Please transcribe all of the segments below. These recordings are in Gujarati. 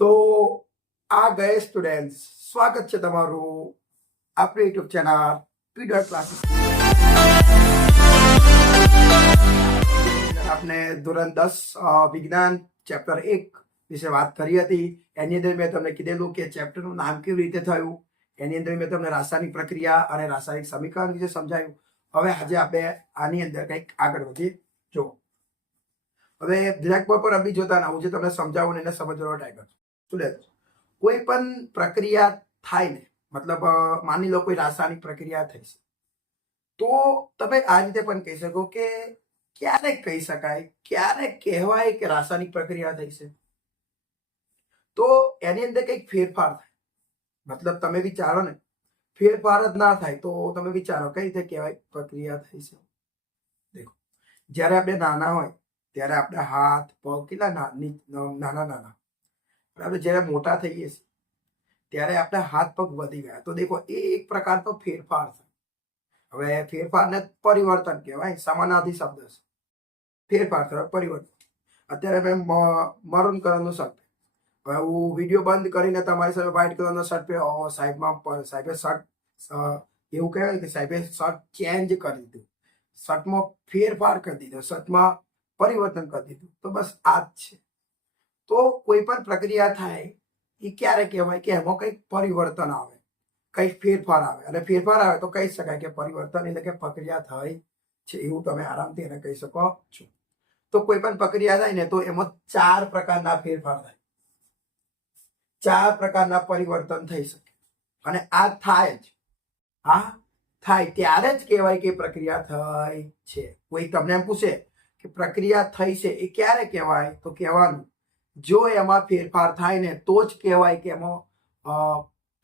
તો આ ગયે સ્ટુડન્ટ સ્વાગત છે તમારું આપણી યુટ્યુબ ચેનલ પીડર ક્લાસીસ આપણે ધોરણ દસ વિજ્ઞાન ચેપ્ટર એક વિશે વાત કરી હતી. એની અંદર મેં તમને કીધેલું કે ચેપ્ટરનું નામ કેવી રીતે થયું? એની અંદર મેં તમને રાસાયણિક પ્રક્રિયા અને રાસાયણિક સમીકરણ વિશે સમજાયું હવે આજે આપણે આની અંદર કંઈક આગળ વધીએ. જો હવે બ્લેકબોર્ડ પર અભી જોતા ના હું જે તમને સમજાવું એને સમજવાનો ટ્રાય કરજો શું લે કોઈ પણ પ્રક્રિયા થાય ને મતલબ અ, માની લો કોઈ રાસાયણિક પ્રક્રિયા થઈ છે તો તમે આ રીતે પણ કહી શકો કે ક્યારે કહી શકાય ક્યારે કહેવાય કે રાસાયણિક પ્રક્રિયા થઈ છે તો એની અંદર કંઈક ફેરફાર થાય મતલબ તમે વિચારો ને ફેરફાર જ ના થાય તો તમે વિચારો કઈ રીતે કહેવાય પ્રક્રિયા થઈ છે દેખો જ્યારે આપણે નાના હોય ત્યારે આપણે હાથ પગ કેટલા નાની નાના નાના પણ આપણે જ્યારે મોટા થઈએ છીએ, ત્યારે આપણે હાથ પગ વધી ગયા. તો દેખો એક પ્રકારનો ફેરફાર છે. હવે ફેરફારને પરિવર્તન કહેવાય, સમાનાર્થી શબ્દ છે. ફેરફાર થયો, પરિવર્તન. અત્યારે મેં મરૂન કલરનું શર્ટ હવે હું વીડિયો બંધ કરીને તમારી સાથે વ્હાઇટ કલરનો શર્ટ પહેર્યો. સાહેબમાં સાહેબે શર્ટ એવું કહેવાય કે સાહેબે શર્ટ ચેન્જ કરી દીધું. શર્ટમાં ફેરફાર કરી દીધો. શર્ટમાં પરિવર્તન કરી દીધું. તો બસ આ જ છે. તો કોઈ પણ પ્રક્રિયા થાય એ ક્યારે કહેવાય કે એમાં કંઈક પરિવર્તન આવે, કંઈક ફેરફાર આવે. અને ફેરફાર આવે તો કહી શકાય કે પરિવર્તન એટલે કે પ્રક્રિયા થઈ છે એવું તમે આરામથી એને કહી શકો છો. તો કોઈ પણ પ્રક્રિયા થાય ને તો એમાં ચાર પ્રકારના ફેરફાર થાય. ચાર પ્રકારના પરિવર્તન થઈ શકે. અને આ થાય જ. હા, થાય ત્યારે જ કહેવાય કે પ્રક્રિયા થઈ છે. કોઈ તમને એમ પૂછે કે પ્રક્રિયા થઈ છે એ ક્યારે કહેવાય? તો કહેવાનું જો એમાં ફેરફાર થાય ને, તો જ કહેવાય કે એમાં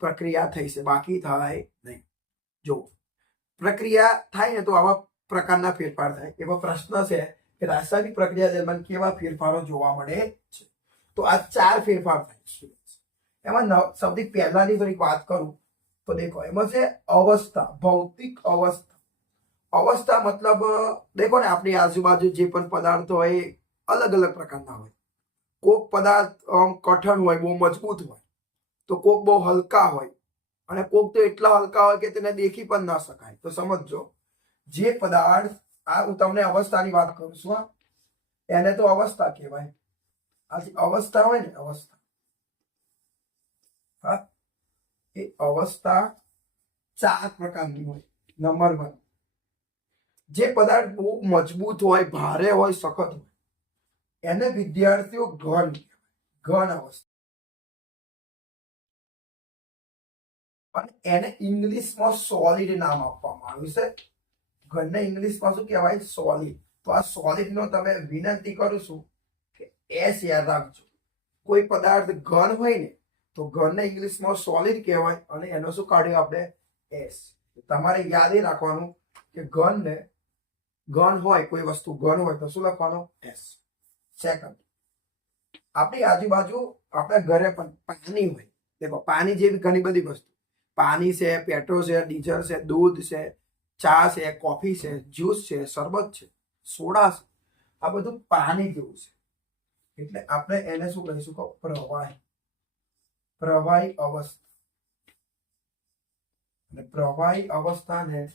પ્રક્રિયા થઈ છે. બાકી થાય નહીં. જો પ્રક્રિયા થાય ને, તો આવા પ્રકારના ફેરફાર થાય. એવો પ્રશ્ન છે કે રાસાયણિક પ્રક્રિયા દરમિયાન કેવા ફેરફારો જોવા મળે છે? તો આ ચાર ફેરફાર થાય છે. એમાં સૌથી પહેલાની થોડીક વાત કરું તો દેખો, એમાં છે અવસ્થા, ભૌતિક અવસ્થા. અવસ્થા મતલબ દેખો ને, આપણી આજુબાજુ જે પણ પદાર્થો હોય અલગ અલગ પ્રકારના હોય. કોક પદાર્થ કઠણ હોય, બહુ મજબૂત હોય, તો કોક બહુ હલકા હોય, અને કોક તો એટલા હલકા હોય કે તેને દેખી પણ ના શકાય. તો સમજજો, જે પદાર્થ, આ હું તમને અવસ્થાની વાત કરું છું. એને તો અવસ્થા કહેવાય. આ અવસ્થા હોય ને, અવસ્થા. હા. એ અવસ્થા ચાર પ્રકારની હોય, નંબર વન. જે પદાર્થ બહુ મજબૂત હોય, ભારે હોય, સખત હોય એને વિદ્યાર્થીઓ ઘન ગણ અવસ્થા. અને એને ઇંગ્લિશમાં સોલિડ નામ આપવામાં આવ્યું છે. ઘનને ઇંગ્લિશમાં શું કહેવાય? સોલિડ તો આ સોલિડ નો તમે વિનંતી કરું છું કે એસ યાદ રાખજો. કોઈ પદાર્થ ઘન હોય ને, તો ઘનને ઇંગ્લિશમાં સોલિડ કહેવાય અને એનો શું કાઢ્યો આપણે? એસ તમારે યાદ એ રાખવાનું કે ઘન ને ઘન હોય, કોઈ વસ્તુ ઘન હોય તો શું લખવાનું? એસ સેકન્ડ આપણી આજુબાજુ આપણા ઘરે પણ પાણી હોય. દેખો, પાણી જેવી ઘણી બધી વસ્તુ. પાણી છે, પેટ્રોલ છે, ડીઝલ છે, દૂધ છે, ચા છે, કોફી છે, જ્યુસ છે, શરબત છે, સોડા છે. આ બધું પાણી જેવું છે. એટલે આપણે એને શું કહીશું કે પ્રવાહી. પ્રવાહી અવસ્થા. અને પ્રવાહી અવસ્થાને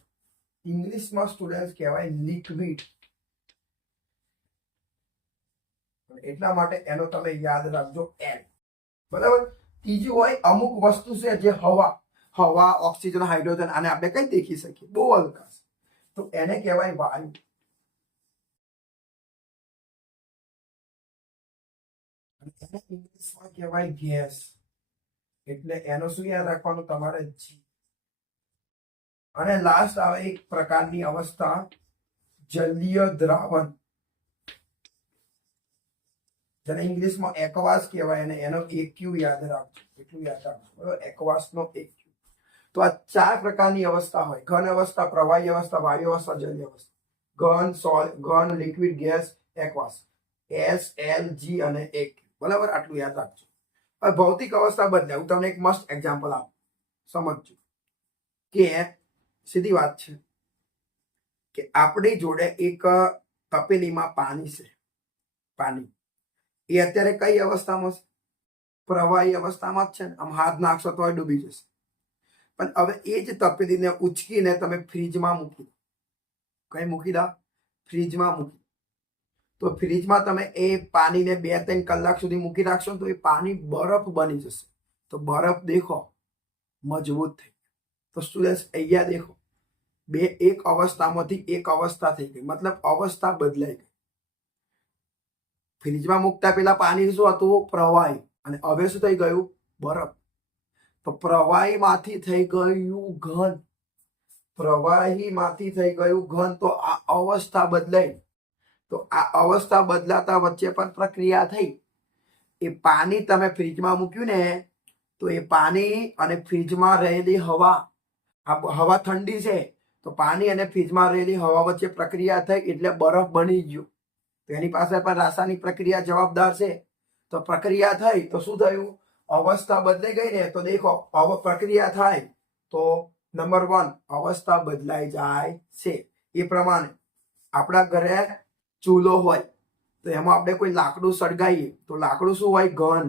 ઇંગ્લિશમાં સ્ટુડન્ટ કહેવાય લિક્વિડ. એટલા માટે એનો તમે યાદ રાખજો એન બરાબર? ત્રીજું હોય અમુક વસ્તુ છે જે હવા હવા, ઓક્સિજન, હાઇડ્રોજન આને આપણે કઈ દેખી શકીએ? બહુ હલકા તો એને કહેવાય વાયુ. ગેસ. એટલે એનો શું યાદ રાખવાનું? તમારે જી અને લાસ્ટ આવે એક પ્રકારની અવસ્થા, જલીય દ્રાવણ. જેને ઇંગ્લિશમાં એકવાસ કહેવાય અને એનો એક ક્યુ યાદ રાખજો. એટલું યાદ રાખજો. બરાબર? એકવાસનો ક્યુ. તો આ ચાર પ્રકારની અવસ્થા હોય. ઘન અવસ્થા, પ્રવાહી અવસ્થા, વાયુ અવસ્થા જલીય અવસ્થા. ઘન, સોલ, ઘન, liquid, gas, aqueous. S, L, G અને એક બરાબર? આટલું યાદ રાખજો. હવે ભૌતિક અવસ્થા બદલે. હું તમને એક મસ્ત એક્ઝામ્પલ આપું. સમજજો. કે સીધી વાત છે કે આપણી જોડે એક તપેલીમાં પાણી છે. પાણી. એ અત્યારે કઈ અવસ્થામાં છે? પ્રવાહી અવસ્થામાં જ છે ને? આમ હાથ નાખશો તો ડૂબી જશે. પણ હવે એ જ તપેલીને ઉચકીને તમે ફ્રીજમાં મૂકી દો. કઈ મૂકી દો? ફ્રીજમાં મૂકી તો ફ્રીજમાં તમે એ પાણીને બે ત્રણ કલાક સુધી મૂકી રાખશો તો એ પાણી બરફ બની જશે. તો બરફ દેખો, મજબૂત થઈ. તો સ્ટુડન્ટ્સ અહીંયા દેખો. બે એક અવસ્થામાંથી એક અવસ્થા થઈ ગઈ. મતલબ અવસ્થા બદલાઈ ગઈ. ફ્રીજમાં મૂકતા પેલા પાણી શું હતું? પ્રવાહી. અને હવે શું થઈ ગયું? બરફ. તો પ્રવાહીમાંથી થઈ ગયું ઘન. પ્રવાહીમાંથી થઈ ગયું ઘન. તો આ અવસ્થા બદલાઈ. તો આ અવસ્થા બદલાતા વચ્ચે પણ પ્રક્રિયા થઈ. એ પાણી તમે ફ્રીજમાં મૂક્યું ને, તો એ પાણી અને ફ્રીજમાં રહેલી હવા હવા ઠંડી છે. તો પાણી અને ફ્રીજમાં રહેલી હવા વચ્ચે પ્રક્રિયા થઈ એટલે બરફ બની ગયું. તો એની પાસે પણ રાસાયણિક પ્રક્રિયા જવાબદાર છે. તો પ્રક્રિયા થઈ તો શું થયું? અવસ્થા બદલાઈ ગઈ ને તો દેખો અવ પ્રક્રિયા થાય તો નંબર વન, અવસ્થા બદલાઈ જાય છે. એ પ્રમાણે આપણા ઘરે ચૂલો હોય તો એમાં આપણે કોઈ લાકડું સળગાવીએ તો લાકડું શું હોય? ઘન.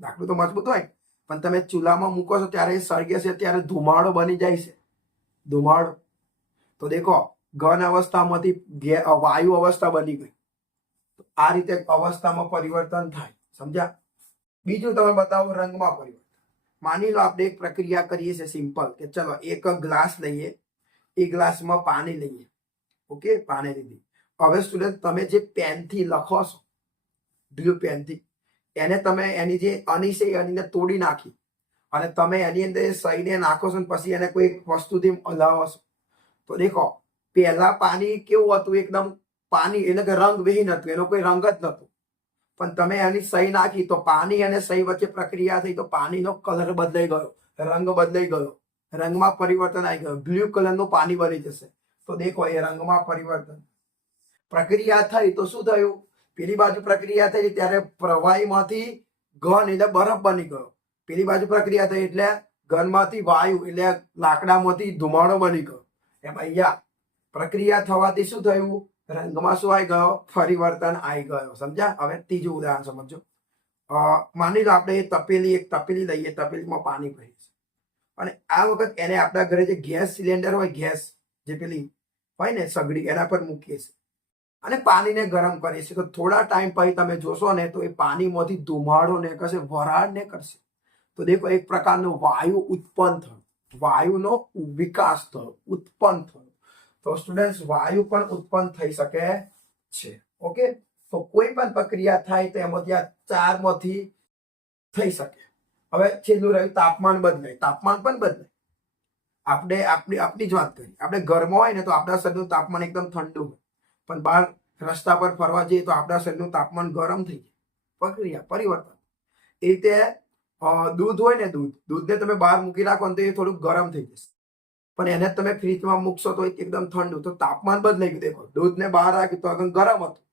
લાકડું તો મજબૂત હોય, પણ તમે ચૂલામાં મૂકો છો ત્યારે એ સળગે છે ત્યારે ધુમાડો બની જાય છે. ધુમાડો. તો દેખો, ઘન અવસ્થામાંથી વાયુ અવસ્થા બની ગઈ. આ રીતે અવસ્થામાં પરિવર્તન થાય. સમજ્યા? બીજું તમે બતાવો રંગમાં પરિવર્તન. માની લો આપણે એક પ્રક્રિયા કરીએ છીએ સિમ્પલ કે ચલો એક ગ્લાસ લઈએ. એ ગ્લાસમાં પાણી લઈએ. ઓકે? પાણી લીધી. હવે સ્ટુડન્ટ તમે જે પેનથી લખો છો બ્લુ પેનથી એને તમે એની જે અની છે અનીને તોડી નાખી. અને તમે એની અંદર સહીને નાખો છો પછી એને કોઈ વસ્તુથી હલાવો છો. તો દેખો, પહેલા પાણી કેવું હતું એકદમ પાણી એટલે કે રંગ વિહીન હતું એનો કોઈ રંગ જ નતો. પણ તમે એની સહી નાખી, તો પાણી અને સહી વચ્ચે પ્રક્રિયા થઈ, તો પાણીનો કલર બદલાઈ ગયો, રંગ બદલાઈ ગયો, રંગમાં પરિવર્તન આવી ગયું બ્લુ કલરનું પાણી બની જશે. તો દેખો, એ રંગમાં પરિવર્તન. પ્રક્રિયા થઈ, તો શું થયું? પેલી બાજુ પ્રક્રિયા થઈ, ત્યારે પ્રવાહીમાંથી ઘન એટલે બરફ બની ગયો. પેલી બાજુ પ્રક્રિયા થઈ, એટલે ઘનમાંથી વાયુ, એટલે લાકડામાંથી ધુમાડો બની ગયો. એમ અહીંયા પ્રક્રિયા થવાથી શું થયું? રંગમાં શું આવી ગયો? પરિવર્તન આવી ગયો. સમજ્યા? હવે ત્રીજું ઉદાહરણ સમજો માની લો આપણે તપેલી, એક તપેલી લઈએ, તપેલીમાં પાણી ભરીએ અને આ વખત એને આપણા ઘરે જે ગેસ સિલિન્ડર હોય, ગેસ જે પેલી હોય ને સગડી, એના પર મૂકીએ છીએ. અને પાણીને ગરમ કરીએ છીએ. તો થોડા ટાઈમ પછી તમે જોશો ને, તો એ પાણીમાંથી ધુમાડો ને કરશે વરાળ ને કરશે તો દેખો, એક પ્રકારનો વાયુ ઉત્પન્ન થયો. વાયુનો વિકાસ થયો, ઉત્પન્ન થયો. તો સ્ટુડન્ટ વાયુ પણ ઉત્પન્ન થઈ શકે છે. ઓકે તો કોઈ પણ પ્રક્રિયા થાય તો એમાંથી આ ચારમાંથી થઈ શકે. હવે છેલ્લું રહ્યું તાપમાન બદલાય. તાપમાન પણ બદલાય. આપણે આપણી આપણી જ વાત કરી આપણે ઘરમાં હોય ને તો આપણા શરીરનું તાપમાન એકદમ ઠંડુ હોય. પણ બહાર રસ્તા પર ફરવા જઈએ તો આપણા શરીરનું તાપમાન ગરમ થઈ જાય. પ્રક્રિયા, પરિવર્તન. એ રીતે દૂધ હોય ને દૂધ, દૂધને તમે બહાર મૂકી રાખો ને તો એ થોડુંક ગરમ થઈ જશે. પણ એને તમે ફ્રીજમાં મૂકશો તો એકદમ ઠંડુ. તો તાપમાન બદલાઈ ગયું. દેખો, દૂધને બહાર રાખ્યું તો આગળ ગરમ હતું.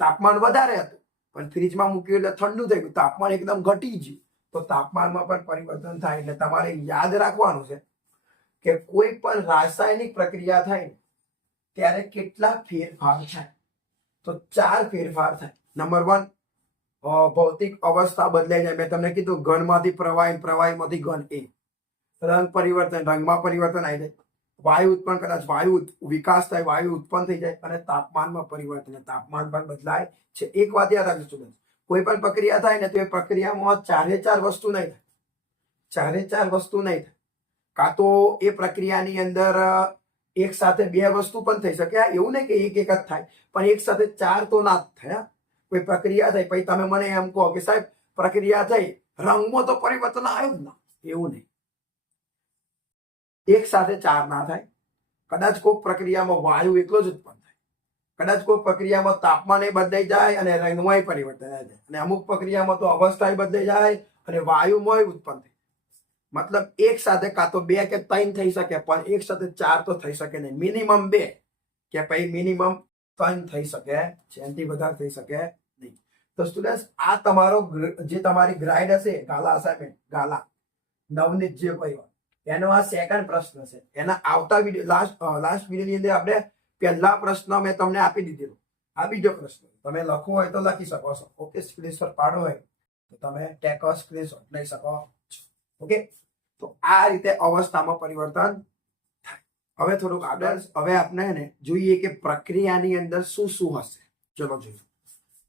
તાપમાન વધારે હતું. પણ ફ્રીજમાં મૂક્યું એટલે ઠંડુ થઈ ગયું. તાપમાન એકદમ ઘટી ગયું. તો તાપમાનમાં પણ પરિવર્તન થાય એટલે તમારે યાદ રાખવાનું છે કે કોઈ પણ રાસાયણિક પ્રક્રિયા થાય ત્યારે કેટલા ફેરફાર થાય. તો ચાર ફેરફાર થાય. નંબર વન ભૌતિક અવસ્થા બદલાઈ જાય. મેં તમને કીધું ઘનમાંથી પ્રવાહી પ્રવાહીમાંથી ઘન એ રંગ પરિવર્તન રંગમાં પરિવર્તન આવી જાય વાયુ ઉત્પન્ન કદાચ વાયુ ઉત- વિકાસ થાય વાયુ ઉત્પન્ન થઈ જાય અને તાપમાનમાં પરિવર્તન થાય. તાપમાન પણ બદલાય છે. એક વાત યાદ રાખજો સ્ટુડન્ટ કોઈ પણ પ્રક્રિયા થાય ને તો એ પ્રક્રિયામાં ચારે ચાર વસ્તુ નહીં થાય. ચારે ચાર વસ્તુ નહીં થાય. કાં તો એ પ્રક્રિયાની અંદર અ, એક સાથે બે વસ્તુ પણ થઈ શકે. હા, એવું નહીં કે એક એક જ થાય પણ એક સાથે ચાર તો ના જ થાય હા. કોઈ પ્રક્રિયા થઈ પછી તમે મને એમ કહો કે સાહેબ પ્રક્રિયા થઈ રંગમાં તો પરિવર્તન આવ્યું જ ના. એવું નહીં. એક સાથે ચાર ના થાય. કદાચ કોઈક પ્રક્રિયામાં વાયુ એકલો જ ઉત્પન્ન થાય. કદાચ કોઈ પ્રક્રિયામાં તાપમાન એ બદલાઈ જાય અને રંગમાં પરિવર્તન થાય. જાય અને અમુક પ્રક્રિયામાં તો અવસ્થા બદલાઈ જાય અને વાયુમાં ઉત્પન્ન થાય. મતલબ એક સાથે કાં તો બે કે ત્રણ થઈ શકે, પણ એક સાથે ચાર તો થઈ શકે નહીં. મિનિમમ બે કે પછી મિનિમમ ત્રણ થઈ શકે છે એનાથી વધારે થઈ શકે નહીં. તો સ્ટુડન્ટ આ તમારો જે તમારી ગ્રાઇડ હશે, ગાલા અસાઇનમેન્ટ ગાલા. નવનીત જે કહ્યું એનો આ સેકન્ડ પ્રશ્ન છે. એના આવતા વીડિયો લાસ્ટ લાસ્ટ વિડીયોની અંદર આપણે પહેલા પ્રશ્ન મેં તમને આપી દીધેલો. આ બીજો પ્રશ્ન. તમે લખવો હોય તો લખી શકો છો. ઓકે સ્ક્રીનશોટ પાડો હોય. તો તમે ટેકો સ્ક્રીનશોટ લઈ શકો ઓકે? તો આ રીતે અવસ્થામાં પરિવર્તન થાય. હવે થોડુંક આગળ, હવે આપણે એને જોઈએ કે પ્રક્રિયાની અંદર શું શું હશે. ચલો જોઈએ.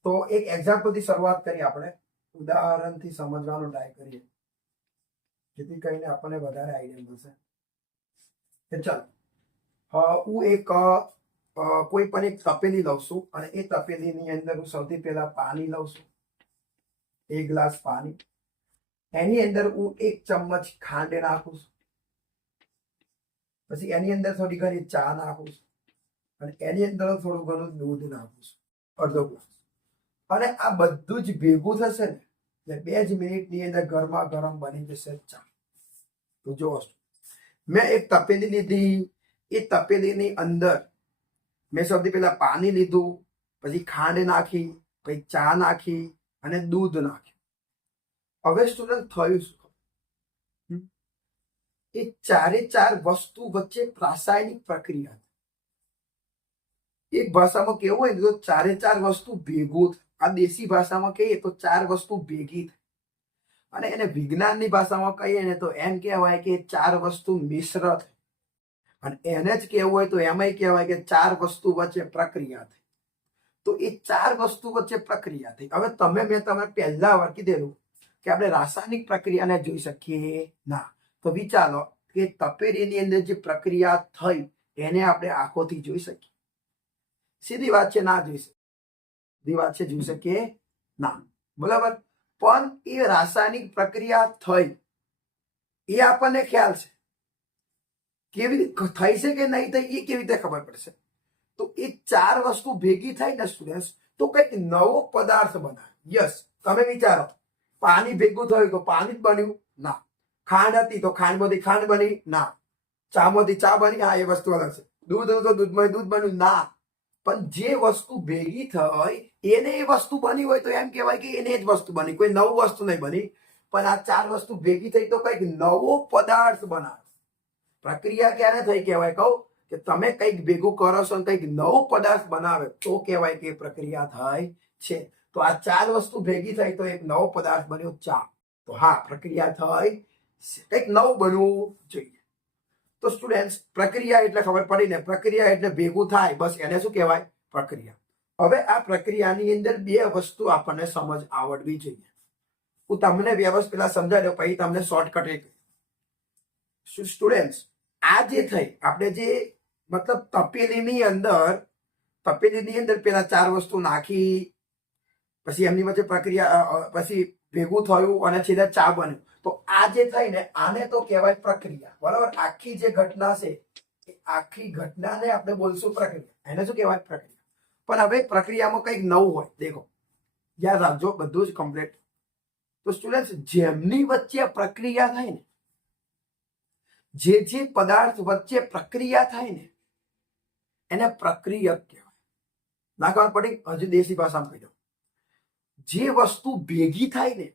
તો એક એક્ઝામ્પલથી શરૂઆત કરીએ આપણે. ઉદાહરણથી સમજવાનો ટ્રાય કરીએ. જેથી કરીને આપણને વધારે આઈડિયા મળશે. ચાલો. હું એક કોઈ પણ એક તપેલી લઉં છું અને એ તપેલીની અંદર હું સૌથી પહેલા પાણી લઉં છું. એક ગ્લાસ પાણી. એની અંદર હું એક ચમચ ખાંડ નાખું છું. પછી એની અંદર થોડી ઘણી ચા નાખું છું. અને એની અંદર થોડું ઘણું દૂધ નાખું છું. અડધો ગ્લાસ. અને આ બધું જ ભેગું થશે ને બે જ મિનિટની અંદર ગરમા ગરમ બની જશે ચા. તો જો મેં એક તપેલી લીધી. એ તપેલીની અંદર મેં સૌથી પહેલા પાણી લીધું, પછી ખાંડ નાખી, પછી ચા નાખી અને દૂધ નાખ્યું. હવે સ્ટુડન્ટ થયું શું એ ચારે ચાર વસ્તુ વચ્ચે રાસાયણિક પ્રક્રિયા એક ભાષામાં કેવું હોય તો ચારે ચાર વસ્તુ ભેગું આ દેશી ભાષામાં કહીએ તો ચાર વસ્તુ ભેગી થાય. અને એને વિજ્ઞાનની ભાષામાં કહીએ ને તો એમ કહેવાય કે ચાર વસ્તુ મિશ્ર થાય અને એને જ કહેવું હોય તો એમાંય કહેવાય કે ચાર વસ્તુ વચ્ચે પ્રક્રિયા થઈ. તો એ ચાર વસ્તુ વચ્ચે પ્રક્રિયા થઈ. હવે તમે મેં તમે પહેલા વાર કીધેલું કે આપણે રાસાયણિક પ્રક્રિયાને જોઈ શકીએ ના. તો વિચારો કે તપેરીની અંદર જે પ્રક્રિયા થઈ એને આપણે આંખોથી જોઈ શકીએ. સીધી વાત છે, ના જોઈ શકીએ. સીધી વાત છે, જોઈ શકીએ ના. બરાબર? પણ એ રાસાયણિક પ્રક્રિયા થઈ. એ આપણને ખ્યાલ છે. કેવી રીતે થઈ છે કે નહીં થઈ એ કેવી રીતે ખબર પડશે? તો એ ચાર વસ્તુ ભેગી થાય ને સ્ટુડન્ટ તો કંઈક નવો પદાર્થ બનાવે. યસ, તમે વિચારો. પાણી ભેગું થયું તો પાણી જ બન્યું? ના. ખાંડ હતી તો ખાંડમાંથી ખાંડ બની? ના. ચામાંથી ચા બની? હા, એ વસ્તુ અલગ છે. દૂધ હતું તો દૂધમાં દૂધ બન્યું? ના. પણ જે વસ્તુ ભેગી થઈ એને એ વસ્તુ બની હોય તો એમ કહેવાય કે એને જ વસ્તુ બની કોઈ નવું વસ્તુ નહીં બની પણ આ ચાર વસ્તુ ભેગી થઈ તો કંઈક નવો પદાર્થ બનાવે પ્રક્રિયા ક્યારે થઈ કહેવાય કહું કે તમે કંઈક ભેગું કરો છો અને કંઈક નવો પદાર્થ બનાવે તો કહેવાય કે એ પ્રક્રિયા થઈ છે તો આ ચાર વસ્તુ ભેગી થઈ તો એક નવો પદાર્થ બન્યો ચા તો હા પ્રક્રિયા થઈ છે. કંઈક નવું બનવું જોઈએ તો સ્ટુડન્ટ પ્રક્રિયા એટલે ખબર પડી ને પ્રક્રિયા એટલે ભેગું થાય, બસ એને શું કહેવાય? પ્રક્રિયા. હવે આ પ્રક્રિયાની અંદર બે વસ્તુ આપણને સમજ આવડવી જોઈએ. હું તમને વ્યવસ્થિત પેલા સમજાવી પછી તમને શોર્ટકટ એક સ્ટુડન્ટ આ જે થઈ, આપણે જે મતલબ તપેલીની અંદર તપેલીની અંદર પેલા ચાર વસ્તુ નાખી, પછી એમની વચ્ચે પ્રક્રિયા પછી ભેગું થયું અને છેલ્લે ચા બન્યું. તો આ જે થઈ ને આને તો કહેવાય પ્રક્રિયા. બરાબર? આખી જે ઘટના છે, એ આખી ઘટનાને આપણે બોલશું પ્રક્રિયા. એને શું કહેવાય પ્રક્રિયા? પણ હવે પ્રક્રિયામાં કંઈક નવું હોય. દેખો, યાદ રાખજો, બધું જ કમ્પ્લીટ તો સ્ટુડન્ટ જેમની વચ્ચે પ્રક્રિયા થાય ને, જે જે પદાર્થ વચ્ચે પ્રક્રિયા થાય ને, એને પ્રક્રિયક કહેવાય. ના ખબર પડી? હજુ દેશી ભાષામાં કહી દઉં. જે વસ્તુ ભેગી થાય ને,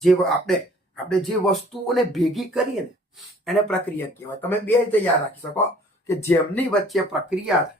જે વ- આપણે આપણે જે વસ્તુઓને ભેગી કરીએ ને, એને પ્રક્રિયા કહેવાય. તમે બે રીતે યાદ રાખી શકો કે જેમની વચ્ચે પ્રક્રિયા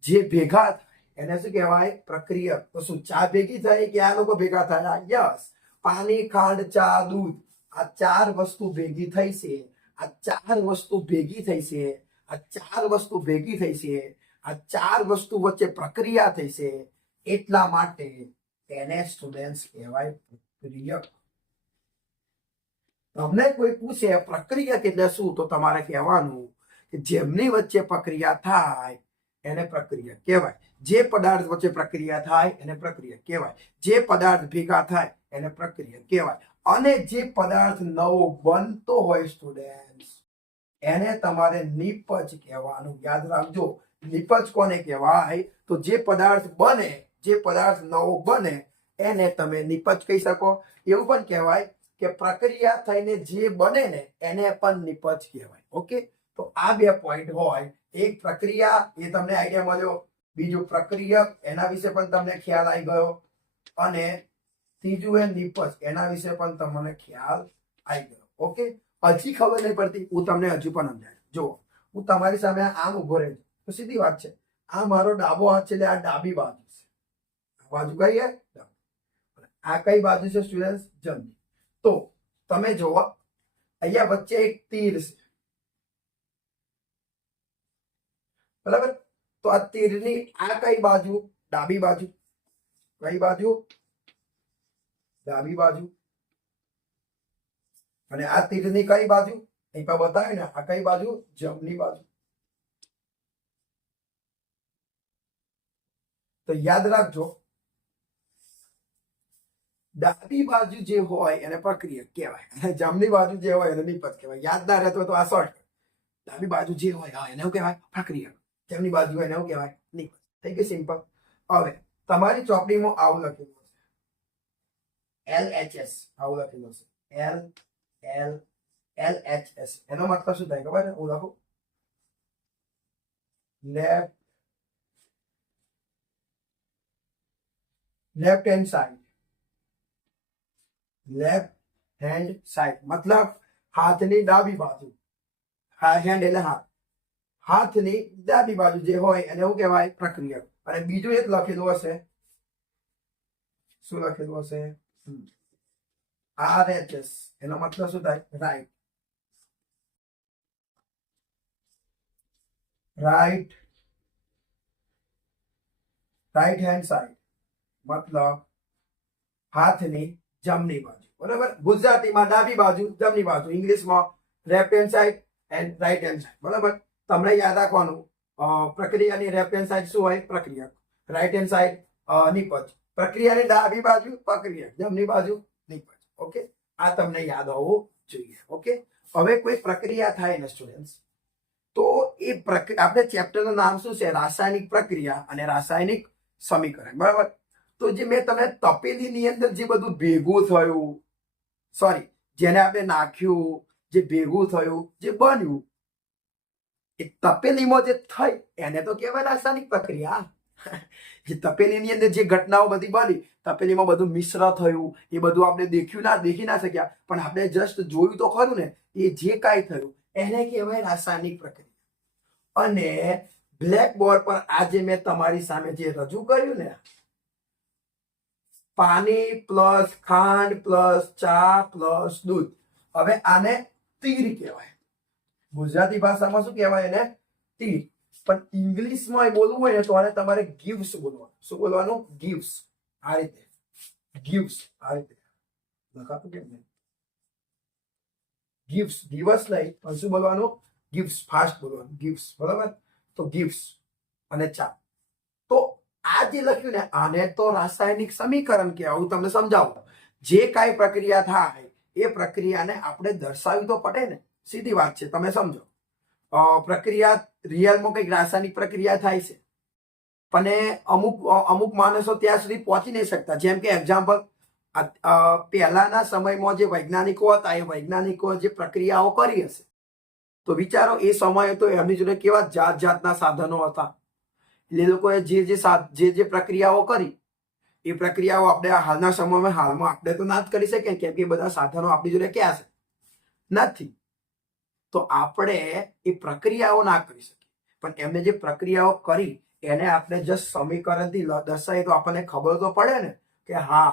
જે ભેગા થાય, એને શું કહેવાય? પ્રક્રિયા. તો શું, ચા ભેગી થાય કે આ લોકો ભેગા થયા? યસ. પાણી, ખાંડ, ચા, દૂધ. આ ચાર વસ્તુ ભેગી થઈ છે. આ ચાર વસ્તુ ભેગી થઈ છે. આ ચાર વસ્તુ ભેગી થઈ છે. આ ચાર વસ્તુ વચ્ચે પ્રક્રિયા થઈ છે. એટલા માટે તેને સ્ટુડન્ટ કહેવાય પ્રક્રિયક. તમને કોઈ પૂછે, પ્રક્રિયા એટલે શું? તો તમારે કહેવાનું કે જેમની વચ્ચે પ્રક્રિયા થાય, એને પ્રક્રિયા કહેવાય. જે પદાર્થ વચ્ચે પ્રક્રિયા થાય, એને પ્રક્રિયા કહેવાય. જે પદાર્થ ભેગા થાય, એને પ્રક્રિયા કહેવાય. અને જે પદાર્થ નવો બનતો હોય સ્ટુડન્ટ એને તમારે નિપજ કહેવાનું યાદ રાખજો. નિપજ કોને કહેવાય? તો જે પદાર્થ બને, જે પદાર્થ નવો બને, એને તમે નિપજ કહી શકો. એવું પણ કહેવાય કે પ્રક્રિયા થઈને જે બને ને એને પણ નિપજ કહેવાય. ઓકે તો આ બે પોઈન્ટ હોય. એક પ્રક્રિયા, એ તમને આઈડિયા મળ્યો. બીજું પ્રક્રિયક એના વિશે પણ તમને ખ્યાલ આવી ગયો. અને ત્રીજું એ નિપજ, એના વિશે પણ તમને ખ્યાલ આવી ગયો. ઓકે હજી ખબર નહીં પડતી. હું તમને હજુ પણ સમજાય જુઓ હું તમારી સામે આમ ઊભો રહે તો સીધી વાત છે. આ મારો ડાબો હાથ છે એટલે આ ડાબી બાજુ છે. બાજુ કઈ. આ કઈ બાજુ છે સ્ટુડન્ટ જમણી. તો તમે જોવો. અહીંયા વચ્ચે એક તીર છે. બરાબર? તો આ તીરની આ કઈ બાજુ? ડાબી બાજુ. કઈ બાજુ? ડાબી બાજુ. અને આ તીરની કઈ બાજુ? અહીં પર બતાવે ને, આ કઈ બાજુ? જમણી બાજુ. તો યાદ રાખજો ડાબી બાજુ જે હોય એને પ્રક્રિયક કહેવાય. જમણી બાજુ જે હોય એને નિપત કહેવાય. યાદ ના રહેતો તો આ શોર્ટ ડાબી બાજુ જે હોય, હા, એને કહેવાય પ્રક્રિયક જમણી બાજુ હોય એને કહેવાય નિપત થઈ ગયું સિમ્પલ. હવે, તમારી ચોપડીમાં આવું લખેલું છે એલ એચ એસ. આવું લખેલું છે L L L H S. એનો મતલબ શું થાય ખબર? હું લખું. Left left hand side. Left hand side. મતલબ હાથની ડાબી બાજુ. હેન્ડ એટલે હાથ. હાથની ડાબી બાજુ જે હોય એને શું કહેવાય? પ્રક્રિયા અને બીજું એક લખેલું હશે. શું લખેલું હશે? આર એચ એસ એનો મતલબ શું થાય? Right right right hand side મતલબ હાથની જમણી બાજુ, બરાબર? ગુજરાતીમાં ડાબી બાજુ, જમણી બાજુ, ઇંગ્લિશમાં left hand side and right hand side બરાબર? તમને યાદ રાખવાનું પ્રક્રિયાની લેફ્ટ હેન્ડ સાઈડ શું હોય? પ્રક્રિયા રાઈટ હેન્ડ સાઈડ નિપજ. પ્રક્રિયાની ડાબી બાજુ પ્રક્રિયા જમણી બાજુ, નિપજ. ઓકે? આ તમને યાદ હોવું જોઈએ. ઓકે? હવે કોઈ પ્રક્રિયા થાય ને સ્ટુડન્ટ્સ તો એ પ્રક્રિયા, આપણે ચેપ્ટરનું નામ શું છે? રાસાયણિક પ્રક્રિયા અને રાસાયણિક સમીકરણ. બરાબર? તો જે મેં તમને તપેલીની અંદર જે બધું ભેગું થયું સોરી જેને આપણે નાખ્યું, જે ભેગું થયું, જે બન્યું, એ તપેલીમાં જે થઈ, એને તો કહેવાય રાસાયણિક પ્રક્રિયા. જે તપેલીની અંદર જે ઘટનાઓ બધી બની, તપેલીમાં બધું મિશ્ર થયું, એ બધું આપણે દેખ્યું ના, દેખી ના શક્યા. પણ આપણે જસ્ટ જોયું તો ખરું ને, એ જે કાંઈ થયું, એને કહેવાય રાસાયણિક પ્રક્રિયા. અને બ્લેક બોર્ડ પર આજે મેં તમારી સામે જે રજૂ કર્યું ને પાણી પ્લસ ખાંડ પ્લસ ચા પ્લસ દૂધ. હવે આને તીર કહેવાય. ગુજરાતી ભાષામાં શું કહેવાય એને? તીર. પણ ઇંગ્લિશમાં એ બોલવું હોય ને તો આને તમારે ગિવ્સ બોલવાનું. શું બોલવાનું? ગિવ્સ. આ રીતે. ગિવ્સ. આ રીતે. લખાતું કેમ નહીં? ગિવ્સ. દિવસ નહીં, પણ શું બોલવાનું? ગિફ્ટ ફાસ્ટ બોલવાનું. ગિફ્ટ બરાબર? તો ગિફ્ટ અને ચા. આ જે લખ્યું ને, આને તો રાસાયણિક સમીકરણ કે હું તમને સમજાવું. જે કાંઈ પ્રક્રિયા થાય, એ પ્રક્રિયાને આપણે દર્શાવી તો પડે ને. સીધી વાત છે, તમે સમજો. પ્રક્રિયા રિયલમાં કંઈક રાસાયણિક પ્રક્રિયા થાય છે. પણ અમુક અમુક માણસો ત્યાં સુધી પહોંચી નહીં શકતા. જેમ કે એક્ઝામ્પલ પહેલાના સમયમાં જે વૈજ્ઞાનિકો હતા, એ વૈજ્ઞાનિકો જે પ્રક્રિયાઓ કરી હશે. તો વિચારો, એ સમયે તો એમની જોડે કેવા જાત જાતના સાધનો હતા. એટલે એ લોકોએ જે જે જે જે પ્રક્રિયાઓ કરી, એ પ્રક્રિયાઓ આપણે હાલના સમયમાં હાલમાં આપણે તો ના જ કરી શકીએ, કેમ કે બધા સાધનો આપણી જોડે ક્યાં છે? નથી. તો આપણે એ પ્રક્રિયાઓ ના કરી શકીએ. પણ એમને જે પ્રક્રિયાઓ કરી, એને આપણે જસ્ટ સમીકરણથી દર્શાવીએ તો આપણને ખબર તો પડે ને કે હા,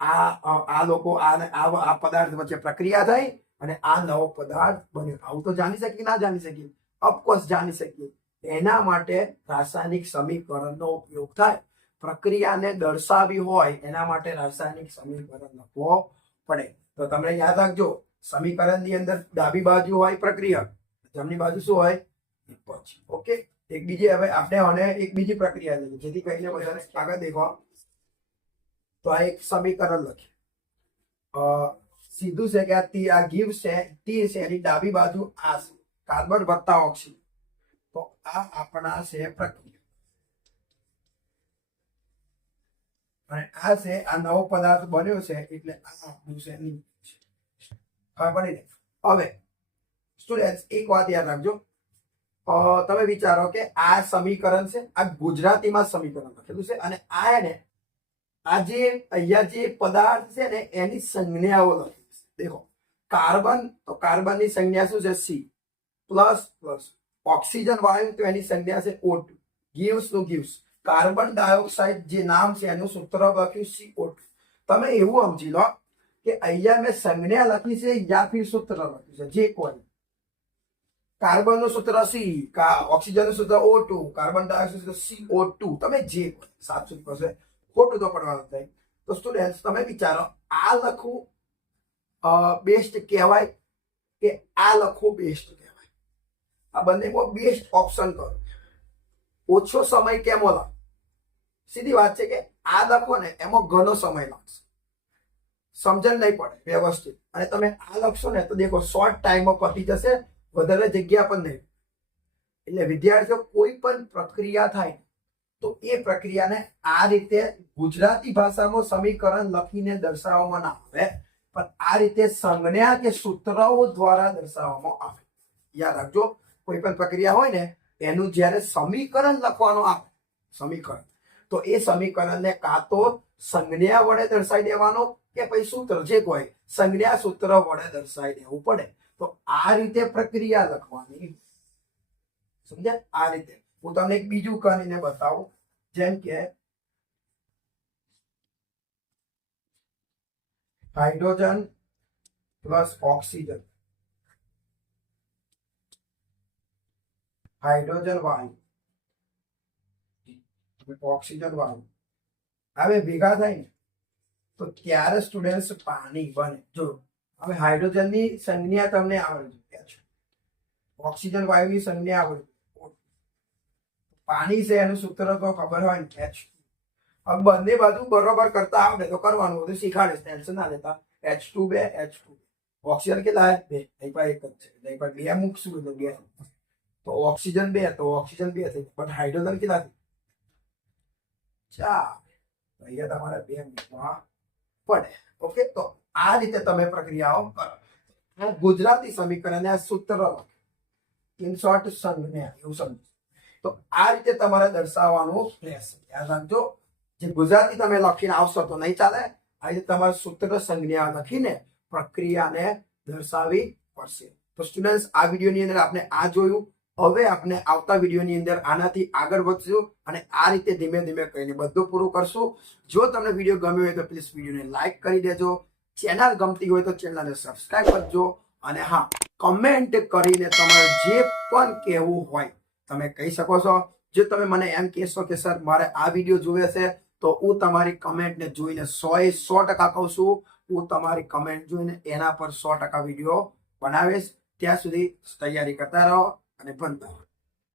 આ આ લોકો આ આ પદાર્થ વચ્ચે પ્રક્રિયા થઈ અને આ નવો પદાર્થ બન્યો. આવું તો જાણી શકીએ ના જાણી શકીએ? ઓફકોર્સ જાણી શકીએ. એના માટે રાસાયણિક સમીકરણનો ઉપયોગ થાય. પ્રક્રિયાને દર્શાવી હોય, એના માટે રાસાયણિક સમીકરણ લખવો પડે. તો તમને યાદ રાખજો, સમીકરણની અંદર ડાબી બાજુ હોય પ્રક્રિયા, જમણી બાજુ શું હોય? પછી, ઓકે? એક બીજી, હવે આપણે આને એક બીજી પ્રક્રિયા લઈએ જેથી કરીને બધાને આગળ દેખો. તો આ એક સમીકરણ લખીએ. સીધું છે કે આ આ ગીવ છે તી છે, એની ડાબી બાજુ આ કાર્બન વત્તા ઓક્સિજન. તો આ આપણા છે પ્રક્રિયા. અને આ છે આ નવો પદાર્થ બન્યો છે એટલે આ આપણું હવે સ્ટુડન્ટ એક વાત યાદ રાખજો. તમે વિચારો કે આ સમીકરણ છે, આ ગુજરાતીમાં સમીકરણ લખેલું છે અને આ એને આ જે અહીંયા જે પદાર્થ છે ને, એની સંજ્ઞાઓ લખેલી છે. દેખો, કાર્બન, તો કાર્બનની સંજ્ઞા શું છે? સી પ્લસ પ્લસ ઓક્સિજન વાયુ તો એની સંજ્ઞા છે O2 ગીવ્સનું ગીવ્સ કાર્બન ડાયોક્સાઇડ જે નામ છે એનું સૂત્ર લખ્યું CO2 તમે એવું સમજી લો કે અહીંયા મેં સંજ્ઞા લખી છે યા ફિર સૂત્ર લખ્યું છે, જે કોઈ. કાર્બનનું સૂત્ર સી ઓક્સિજનનું સૂત્ર ઓ ટુ કાર્બન ડાયોક્સાઇડ સૂત્ર સી ઓ ટુ તમે જે કોઈ, સાચું કહશે ખોટું? તો પડવાનું થાય. તો સ્ટુડન્ટ તમે વિચારો, આ લખવું બેસ્ટ કહેવાય કે આ લખવું બેસ્ટ આ બંનેમાં બેસ્ટ ઓપ્શન કરો. ઓછો સમય કેમો લાગે સીધી વાત છે કે આ લખો ને એમાં ઘણો સમય લાગશે. સમજણ નહીં પડે, વ્યવસ્થિત. અને તમે આ લખશો ને તો દેખો શોર્ટ ટાઈમમાં પતી જશે, વધારે જગ્યા પણ નહીં. એટલે વિદ્યાર્થીઓ, કોઈ પણ પ્રક્રિયા થાય તો એ પ્રક્રિયાને આ રીતે ગુજરાતી ભાષામાં સમીકરણ લખીને દર્શાવવામાં ના આવે. પણ આ રીતે સંજ્ઞા કે સૂત્રો દ્વારા દર્શાવવામાં આવે. યાદ રાખજો કોઈ પણ પ્રક્રિયા હોય ને, એનું જ્યારે સમીકરણ લખવાનું આવે, સમીકરણ, તો એ સમીકરણને કાં તો સંજ્ઞા વડે દર્શાવી દેવાનો કે પછી સૂત્ર, જે કોઈ સંજ્ઞા સૂત્ર વડે દર્શાવી દેવું પડે, તો આ રીતે પ્રક્રિયા લખવાની. સમજ્યા? આ રીતે. હું તમને એક બીજું કરીને બતાવું, જેમ કે હાઇડ્રોજન પ્લસ ઓક્સિજન. હાઇડ્રોજન વાયુ. ઓક્સિજન વાયુ. હવે ભેગા થાય ને તો ત્યારે સ્ટુડન્ટ પાણી બને. જો, હવે હાઇડ્રોજનની સંજ્ઞા તમને આવડે છે. ઓક્સિજન વાયુની સંજ્ઞા આવડે પાણી છે એનું સૂત્ર તો ખબર હોય ને? એચ હવે બંને બાજુ બરોબર કરતા આવડે તો કરવાનું બધું શીખાડે ટેન્શન ના લેતા. એચ ટુ બે એચ ટુ ઓક્સિજન કેટલા બે. પર એક જ છે. અહીં પર બે. મૂકશું એટલે બે. તો ઓક્સિજન બે તો ઓક્સિજન બે થઈ પણ હાઇડ્રોજન કેટલા થઈ ચાર અહીંયા તમારે બે મૂકવા પડે ઓકે તો આ રીતે તમે પ્રક્રિયાઓ કરો આ ગુજરાતી સમીકરણ આ સૂત્ર ઇન શોર્ટ સંજ્ઞા એવું સમજો તો આ રીતે તમારે દર્શાવવાનું રહેશે યાદ રાખજો જે ગુજરાતી તમે લખીને આવશો તો નહીં ચાલે આ રીતે તમારે સૂત્ર સંજ્ઞા લખીને પ્રક્રિયાને દર્શાવી પડશે તો સ્ટુડન્ટ્સ આ વિડીયોની અંદર આપણે આ જોયું હવે આપણે આવતા વિડીયોની અંદર આનાથી આગળ વધશું અને આ રીતે ધીમે ધીમે કરીને બધું પૂરું કરશું. જો તમને વીડિયો ગમ્યો હોય તો પ્લીઝ વિડીયોને લાઇક કરી દેજો. ચેનલ ગમતી હોય તો ચેનલને સબસ્ક્રાઇબ કરજો. અને હા કમેન્ટ કરીને તમારે જે પણ કહેવું હોય, તમે કહી શકો છો. જો તમે મને એમ કહેશો કે સર, મારે આ વીડિયો જોવે છે તો હું તમારી કમેન્ટને જોઈને સો એ સો ટકા કહું છું. હું તમારી કમેન્ટ જોઈને એના પર સો ટકા વીડિયો બનાવીશ. ત્યાં સુધી તૈયારી કરતા રહો. અને ભણતા